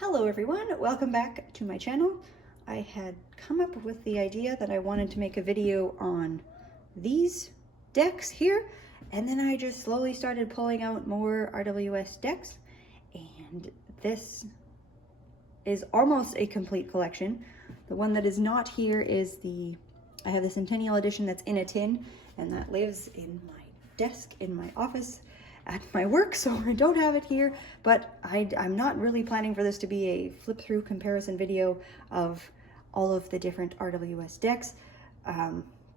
Hello everyone, welcome back to my channel. I had come up with the idea that I wanted to make a video on these decks here, and then I just slowly started pulling out more RWS decks, and this is almost a complete collection. The one that is not here is I have the Centennial Edition that's in a tin, and that lives in my desk in my office at my work, so I don't have it here, but I'm not really planning for this to be a flip through comparison video of all of the different RWS decks,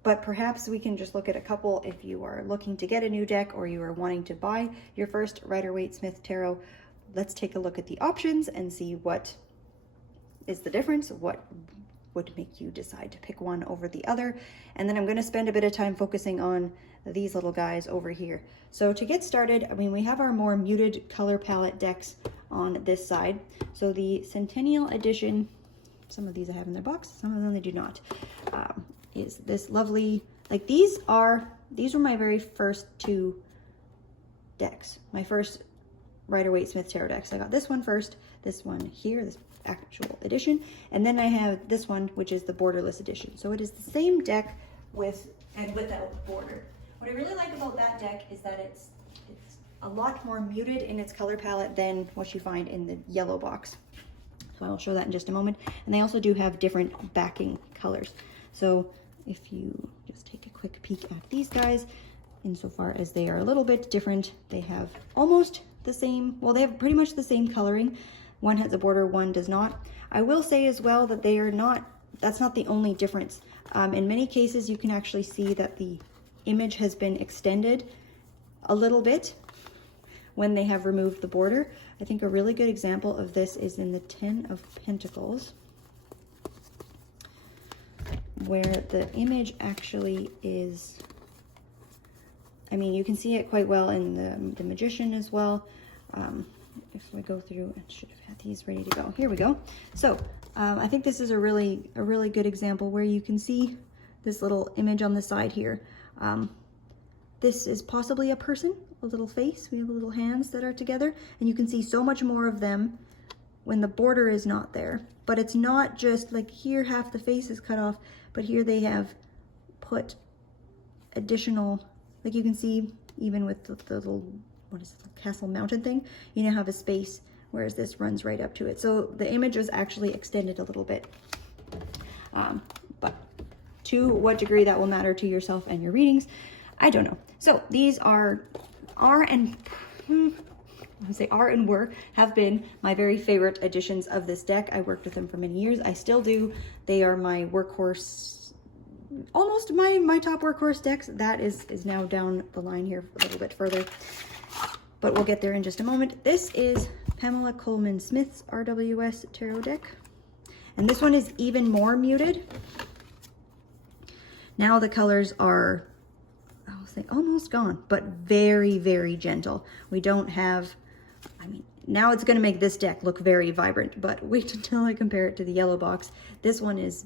but perhaps we can just look at a couple if you are looking to get a new deck or you are wanting to buy your first Rider Waite Smith Tarot. Let's take a look at the options and see what is the difference, what would make you decide to pick one over the other, and then I'm going to spend a bit of time focusing on these little guys over here. So to get started, I mean, we have our more muted color palette decks on this side. So the Centennial Edition, some of these I have in their box, some of them they do not, is this lovely, like these were my very first two decks, my first Rider Waite Smith Tarot decks. I got this one first, this one here, this actual edition, and then I have this one, which is the borderless edition. So it is the same deck with and without border. What I really like about that deck is that it's a lot more muted in its color palette than what you find in the yellow box. So I will show that in just a moment. And they also do have different backing colors. So if you just take a quick peek at these guys, insofar as they are a little bit different, they have almost the same, well, they have pretty much the same coloring. One has a border, one does not. I will say as well that they are not, that's not the only difference. In many cases, you can actually see that the image has been extended a little bit when they have removed the border. I think a really good example of this is in the Ten of Pentacles, where the image actually is, I mean, you can see it quite well in the Magician as well. If we go through, I should have had these ready to go. Here we go. So I think this is a really good example where you can see this little image on the side here. This is possibly a person, a little face. We have little hands that are together, and you can see so much more of them when the border is not there. But it's not just like here half the face is cut off, but here they have put additional, like you can see even with the little, what is it, Castle Mountain thing, you now have a space, whereas this runs right up to it. So the image was actually extended a little bit. But to what degree that will matter to yourself and your readings, I don't know. So these have been my very favorite editions of this deck. I worked with them for many years. I still do. They are my workhorse, almost my top workhorse decks. That is now down the line here a little bit further, but we'll get there in just a moment. This is Pamela Coleman Smith's RWS Tarot deck, and this one is even more muted. Now the colors are, I'll say almost gone, but very gentle. We don't have, I mean, now it's going to make this deck look very vibrant, but wait until I compare it to the yellow box. This one is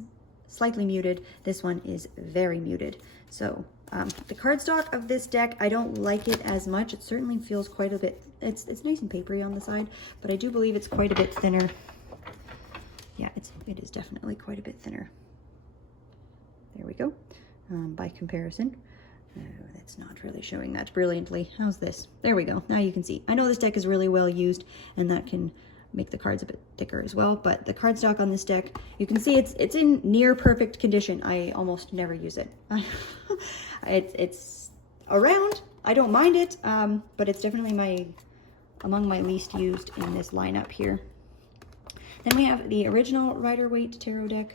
slightly muted. This one is very muted. So the cardstock of this deck, I don't like it as much. It certainly feels quite a bit, it's nice and papery on the side, but I do believe it's quite a bit thinner. Yeah, it is definitely quite a bit thinner. There we go. By comparison. That's not really showing that brilliantly. How's this? There we go. Now you can see. I know this deck is really well used, and that can make the cards a bit thicker as well, but the cardstock on this deck, you can see it's in near perfect condition. I almost never use it. It's around. I don't mind it, but it's definitely among my least used in this lineup here. Then we have the original Rider Waite Tarot deck.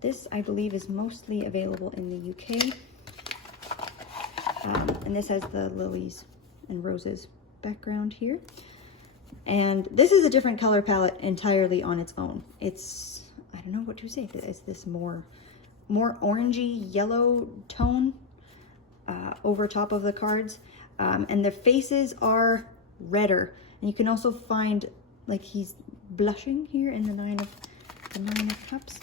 This, I believe, is mostly available in the UK. And this has the lilies and roses background here. And this is a different color palette entirely on its own. It's, I don't know what to say. It's this more orangey yellow tone over top of the cards. And the faces are redder. And you can also find, like, he's blushing here in the Nine of Cups.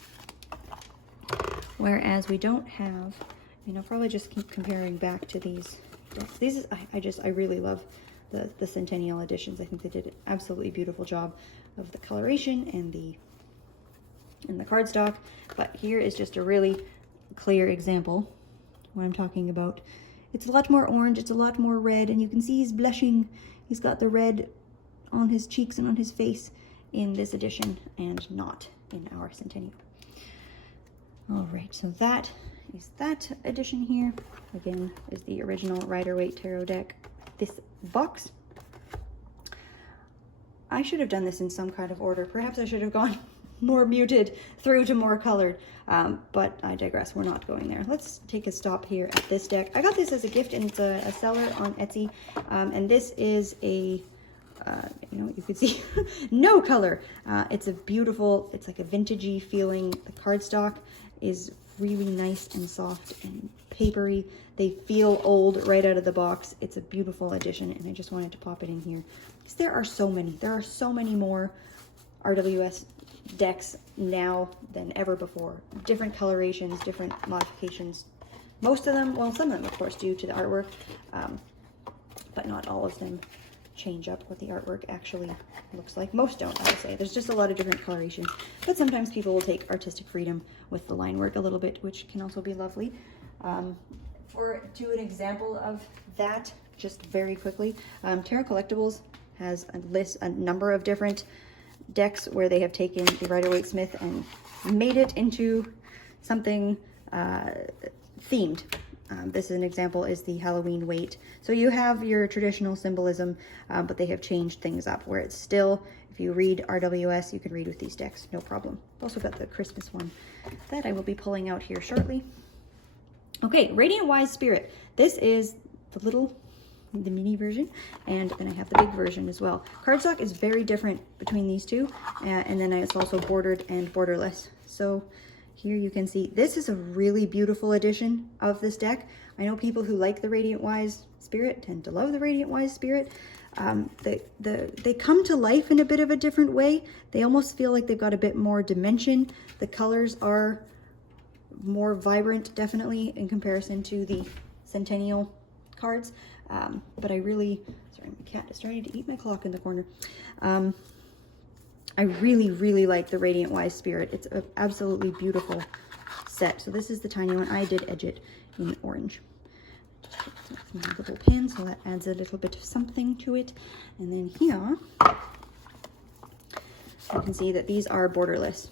Whereas we don't have, I mean, I'll probably just keep comparing back to these decks. These, I really love the Centennial editions. I think they did an absolutely beautiful job of the coloration and the cardstock. But here is just a really clear example what I'm talking about. It's a lot more orange, it's a lot more red, and you can see he's blushing. He's got the red on his cheeks and on his face in this edition and not in our Centennial. All right, so that is that edition here. Again, is the original Rider Waite Tarot deck. This box, I should have done this in some kind of order. Perhaps I should have gone more muted through to more colored, but I digress. We're not going there. Let's take a stop here at this deck. I got this as a gift, and it's a seller on Etsy, and this is a you could see no color. It's a beautiful, it's like a vintagey feeling. The cardstock is really nice and soft and papery. They feel old right out of the box. It's a beautiful edition, and I just wanted to pop it in here because there are so many more RWS decks now than ever before. Different colorations, different modifications. Most of them, well, some of them of course due to the artwork, but not all of them change up what the artwork actually looks like. Most don't, I would say. There's just a lot of different colorations, but sometimes people will take artistic freedom with the line work a little bit, which can also be lovely. To an example of that, just very quickly, Tarot Collectibles has a number of different decks where they have taken the Rider Waite Smith and made it into something themed. This is an example, is the Halloween Waite. So you have your traditional symbolism, but they have changed things up where it's still, if you read RWS, you can read with these decks, no problem. Also got the Christmas one that I will be pulling out here shortly. Okay, Radiant Wise Spirit. This is the mini version, and then I have the big version as well. Cardstock is very different between these two, and then it's also bordered and borderless. So here you can see, this is a really beautiful edition of this deck. I know people who like the Radiant Wise Spirit tend to love the Radiant Wise Spirit. They come to life in a bit of a different way. They almost feel like they've got a bit more dimension. The colors are more vibrant, definitely, in comparison to the Centennial cards. But I really, sorry, my cat is starting to eat my clock in the corner. I really like the Radiant Wise Spirit. It's an absolutely beautiful set. So this is the tiny one. I did edge it in orange. Just with my little pen, so that adds a little bit of something to it. And then here, you can see that these are borderless.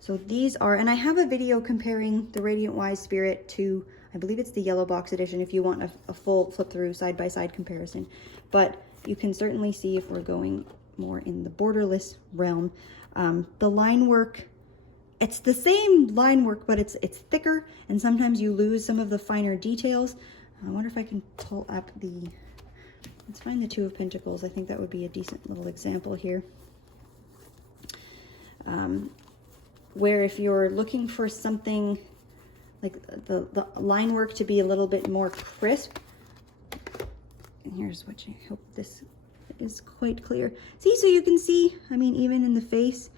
So these are, and I have a video comparing the Radiant Wise Spirit to, I believe it's the yellow box edition, if you want a full flip through side-by-side comparison. But you can certainly see, if we're going more in the borderless realm, the line work, it's the same line work, but it's thicker, and sometimes you lose some of the finer details. I wonder if I can pull up let's find the Two of Pentacles. I think that would be a decent little example here. Where if you're looking for something like the line work to be a little bit more crisp, and here's what I hope this is quite clear. See, so you can see, I mean, even in the face,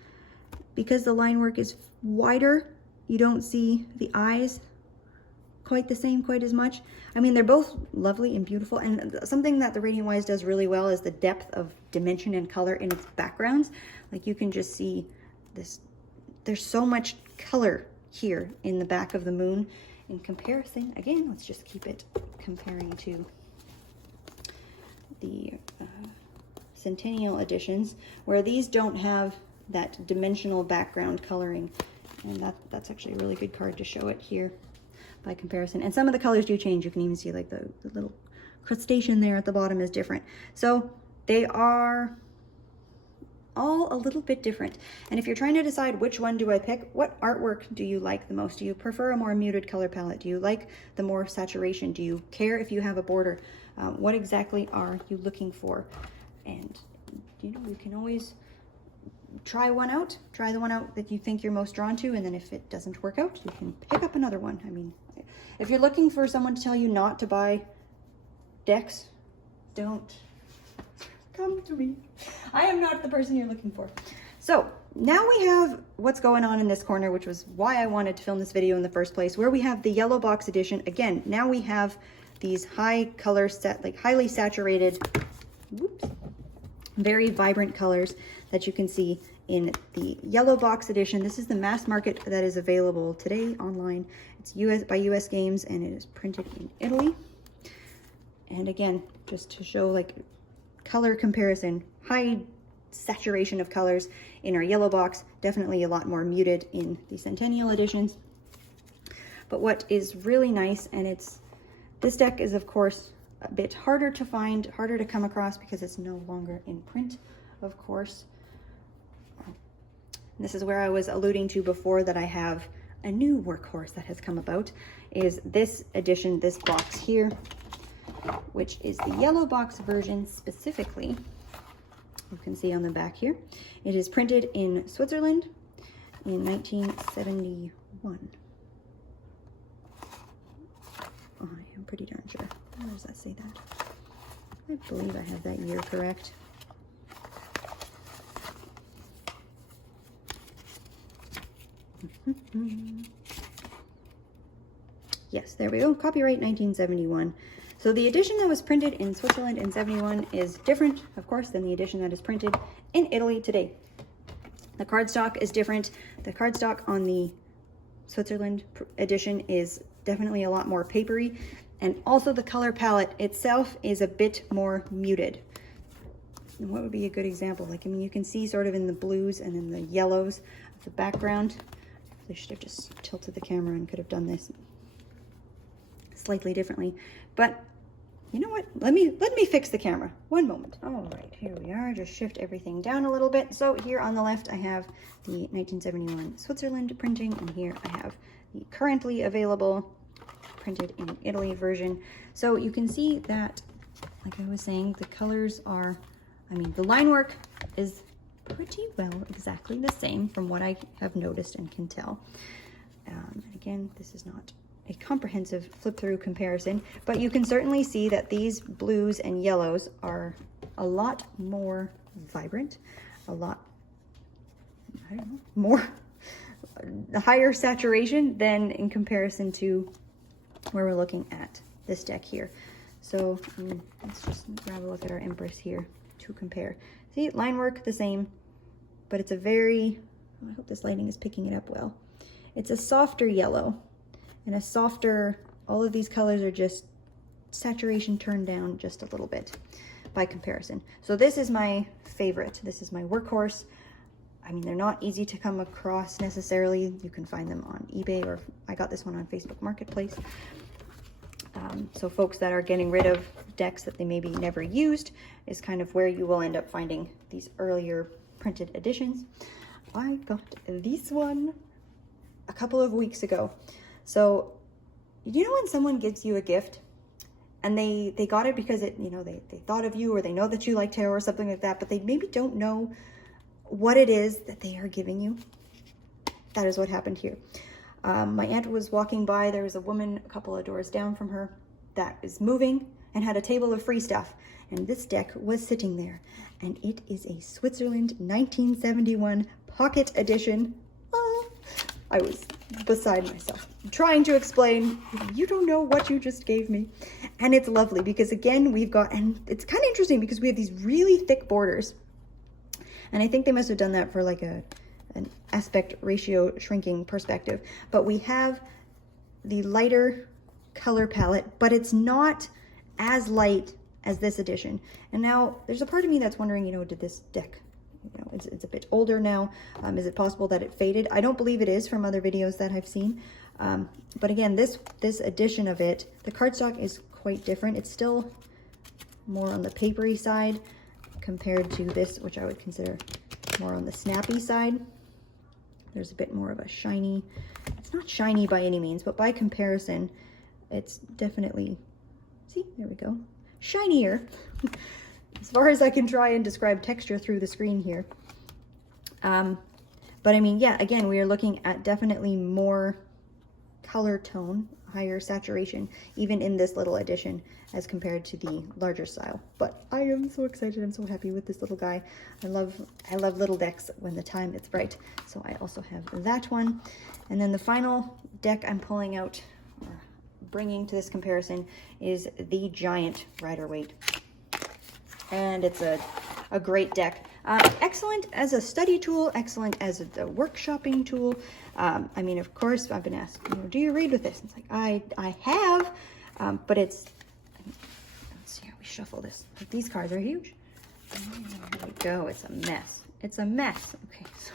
because the line work is wider, you don't see the eyes quite the same, quite as much. I mean, they're both lovely and beautiful, and something that the Radiant Wise does really well is the depth of dimension and color in its backgrounds. Like, you can just see this, there's so much color here in the back of the moon in comparison. Again, let's just keep it comparing to the Centennial editions, where these don't have that dimensional background coloring, and that's actually a really good card to show it here by comparison. And some of the colors do change. You can even see like the little crustacean there at the bottom is different. So they are all a little bit different. And if you're trying to decide which one do I pick, what artwork do you like the most? Do you prefer a more muted color palette? Do you like the more saturation? Do you care if you have a border? What exactly are you looking for? And you know, you can always try one out, try the one out that you think you're most drawn to, and then if it doesn't work out, you can pick up another one. I mean, if you're looking for someone to tell you not to buy decks, don't come to me. I am not the person you're looking for. So now we have what's going on in this corner, which was why I wanted to film this video in the first place, where we have the yellow box edition. Again, now we have these high color set, like highly saturated whoops, very vibrant colors that you can see in the yellow box edition. This is the mass market that is available today online. It's by US Games, and it is printed in Italy. And again, just to show like color comparison, high saturation of colors in our yellow box, definitely a lot more muted in the Centennial editions. But what is really nice, and this deck is of course a bit harder to find, harder to come across because it's no longer in print, of course. And this is where I was alluding to before, that I have a new workhorse that has come about, is this edition, this box here, which is the yellow box version specifically. You can see on the back here, it is printed in Switzerland in 1971. I am pretty darn sure. Where does that say that? I believe I have that year correct. Yes, there we go. Copyright 1971. So the edition that was printed in Switzerland in 71 is different, of course, than the edition that is printed in Italy today. The cardstock is different. The cardstock on the Switzerland edition is definitely a lot more papery, and also the color palette itself is a bit more muted. And what would be a good example? Like, I mean, you can see sort of in the blues and in the yellows of the background. They should have just tilted the camera and could have done this slightly differently, but you know what, let me fix the camera. One moment. All right, here we are. Just shift everything down a little bit. So here on the left I have the 1971 Switzerland printing, and here I have the currently available printed in Italy version. So you can see that, like I was saying, the colors are, I mean, the line work is pretty well exactly the same from what I have noticed and can tell. And again, this is not a comprehensive flip-through comparison, but you can certainly see that these blues and yellows are a lot more vibrant, a lot, I don't know, more higher saturation than in comparison to where we're looking at this deck here. So let's just grab a look at our Empress here to compare. See, line work the same, but it's a very, I hope this lighting is picking it up well. It's a softer yellow and a softer, all of these colors are just saturation turned down just a little bit by comparison. So this is my favorite. This is my workhorse. I mean, they're not easy to come across necessarily. You can find them on eBay, or I got this one on Facebook Marketplace. So folks that are getting rid of decks that they maybe never used is kind of where you will end up finding these earlier printed editions. I got this one a couple of weeks ago. So, you know when someone gives you a gift and they got it because it, you know, they thought of you, or they know that you like tarot or something like that, but they maybe don't know what it is that they are giving you? That is what happened here. My aunt was walking by. There was a woman a couple of doors down from her that is moving and had a table of free stuff. And this deck was sitting there. And it is a Switzerland 1971 pocket edition. Oh, I was beside myself, trying to explain, you don't know what you just gave me. And it's lovely because, again, we've got, and it's kind of interesting because we have these really thick borders. And I think they must have done that for like an aspect ratio shrinking perspective. But we have the lighter color palette, but it's not as light as this edition. And now there's a part of me that's wondering, you know, did this deck, you know, it's a bit older now. Is it possible that it faded? I don't believe it is from other videos that I've seen. But again, this edition of it, the cardstock is quite different. It's still more on the papery side compared to this, which I would consider more on the snappy side. There's a bit more of a shiny, it's not shiny by any means, but by comparison, it's definitely, see, there we go, shinier, as far as I can try and describe texture through the screen here. But I mean, yeah, again, we are looking at definitely more color tone, higher saturation, even in this little edition as compared to the larger style. But I am so excited. I'm so happy with this little guy. I love little decks when the time is right. So I also have that one. And then the final deck I'm pulling out, or bringing to this comparison, is the giant Rider Waite. and it's a great deck. Excellent as a study tool, excellent as a workshopping tool. I mean, of course, I've been asked, you know, do you read with this? It's like, I have, but it's, let's see how we shuffle this. Like, these cards are huge. There we go. It's a mess. It's a mess. Okay, so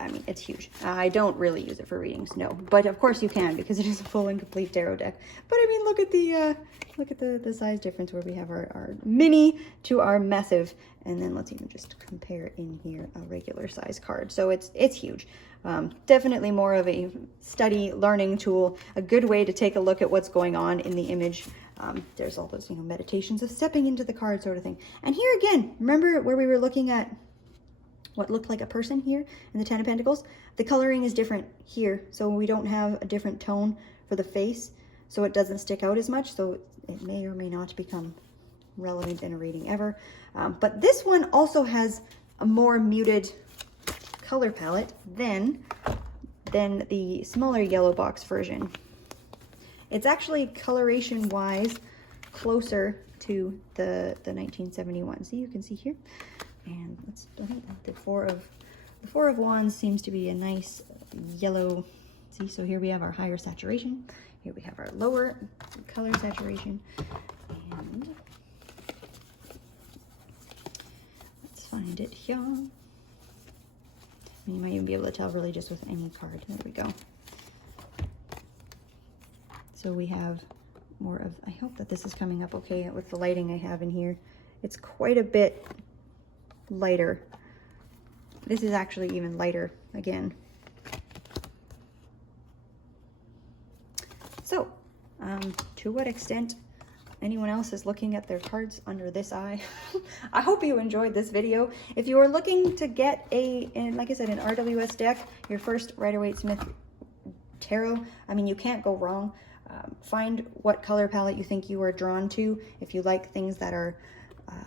I mean, it's huge. I don't really use it for readings, no, but of course you can, because it is a full and complete tarot deck. But I mean, look at the size difference where we have our mini to our massive, and then let's even just compare in here a regular size card. So it's huge. Definitely more of a study learning tool, a good way to take a look at what's going on in the image. There's all those, you know, meditations of stepping into the card sort of thing. And here again, remember where we were looking at what looked like a person here in the Ten of Pentacles? The coloring is different here, so we don't have a different tone for the face, so it doesn't stick out as much, so it may or may not become relevant in a reading ever. But this one also has a more muted color palette than the smaller yellow box version. It's actually coloration-wise closer to the 1971. See, you can see here. And let's, the Four of Wands seems to be a nice yellow. See, so here we have our higher saturation. Here we have our lower color saturation. And let's find it here. And you might even be able to tell really just with any card. There we go. So we have more of, I hope that this is coming up okay with the lighting I have in here. It's quite a bit lighter. This is actually even lighter again. So, to what extent anyone else is looking at their cards under this eye. I hope you enjoyed this video. If you are looking to get like I said, an RWS deck, your first Rider Waite Smith tarot, I mean, you can't go wrong. Find what color palette you think you are drawn to. If you like things that are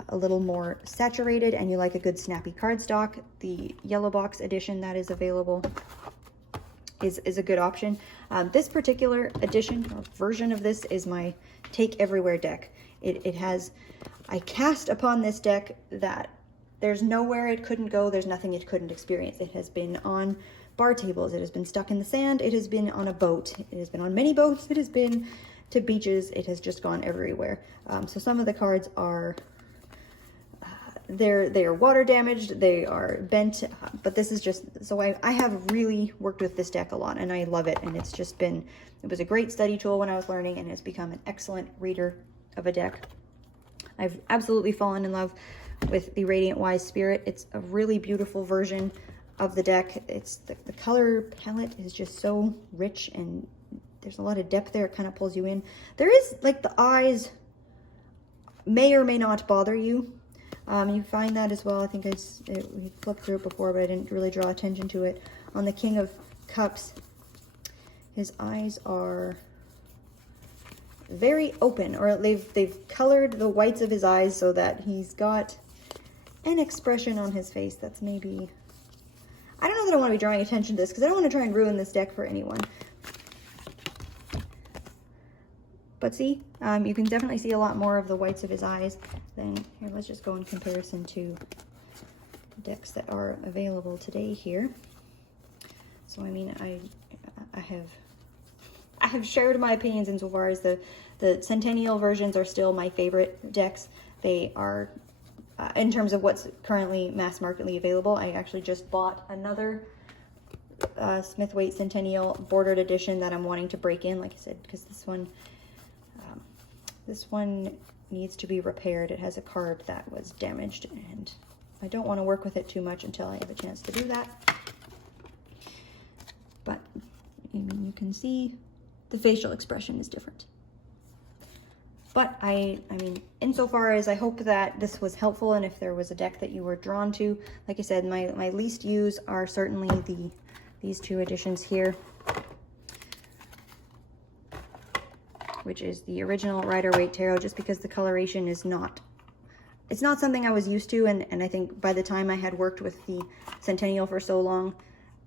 a little more saturated and you like a good snappy cardstock, the yellow box edition that is available is a good option. This particular edition or version of this is my Take Everywhere deck. It has, I cast upon this deck that there's nowhere it couldn't go, there's nothing it couldn't experience. It has been on bar tables, it has been stuck in the sand, it has been on a boat, it has been on many boats, it has been to beaches, it has just gone everywhere. So some of the cards are they are water damaged, they are bent, but this is just, so I have really worked with this deck a lot and I love it, and it's just been, it was a great study tool when I was learning, and it's become an excellent reader of a deck. I've absolutely fallen in love with the Radiant Wise Spirit. It's a really beautiful version of the deck. It's the color palette is just so rich and there's a lot of depth there. It kind of pulls you in. There is, like, the eyes may or may not bother you. You find that as well. I think we flipped through it before, but I didn't really draw attention to it. On the King of Cups, his eyes are very open, or they've colored the whites of his eyes so that he's got an expression on his face that's maybe, I don't know that I want to be drawing attention to this because I don't want to try and ruin this deck for anyone. But see, you can definitely see a lot more of the whites of his eyes than, here, let's just go in comparison to the decks that are available today here. So, I mean, I have shared my opinions insofar as the Centennial versions are still my favorite decks. They are, in terms of what's currently mass marketly available, I actually just bought another Smith Waite Centennial bordered edition that I'm wanting to break in, like I said, because this one needs to be repaired. It has a card that was damaged, and I don't want to work with it too much until I have a chance to do that. But, I mean, you can see the facial expression is different. But I mean, insofar as I hope that this was helpful, and if there was a deck that you were drawn to, like I said, my least used are certainly these two editions here, which is the original Rider Waite Tarot, just because the coloration is not, it's not something I was used to, and I think by the time I had worked with the Centennial for so long,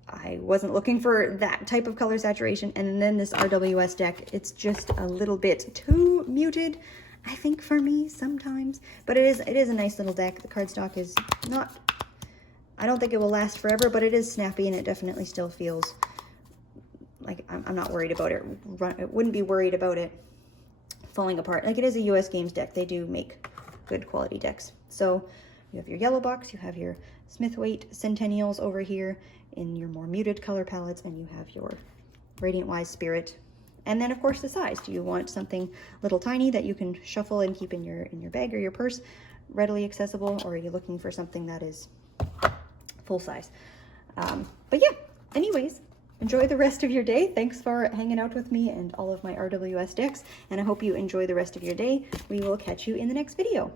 I wasn't looking for that type of color saturation. And then this RWS deck, it's just a little bit too muted, I think, for me sometimes. But it is a nice little deck. The cardstock is not, I don't think it will last forever, but it is snappy and it definitely still feels like I'm not worried about it. I wouldn't be worried about it falling apart. Like, it is a US Games deck. They do make good quality decks. So you have your yellow box, you have your Smith Waite Centennials over here in your more muted color palettes, and you have your Radiant Wise Spirit. And then, of course, the size. Do you want something little tiny that you can shuffle and keep in your bag or your purse, readily accessible, or are you looking for something that is full size? But yeah, anyways, enjoy the rest of your day. Thanks for hanging out with me and all of my RWS decks, and I hope you enjoy the rest of your day. We will catch you in the next video.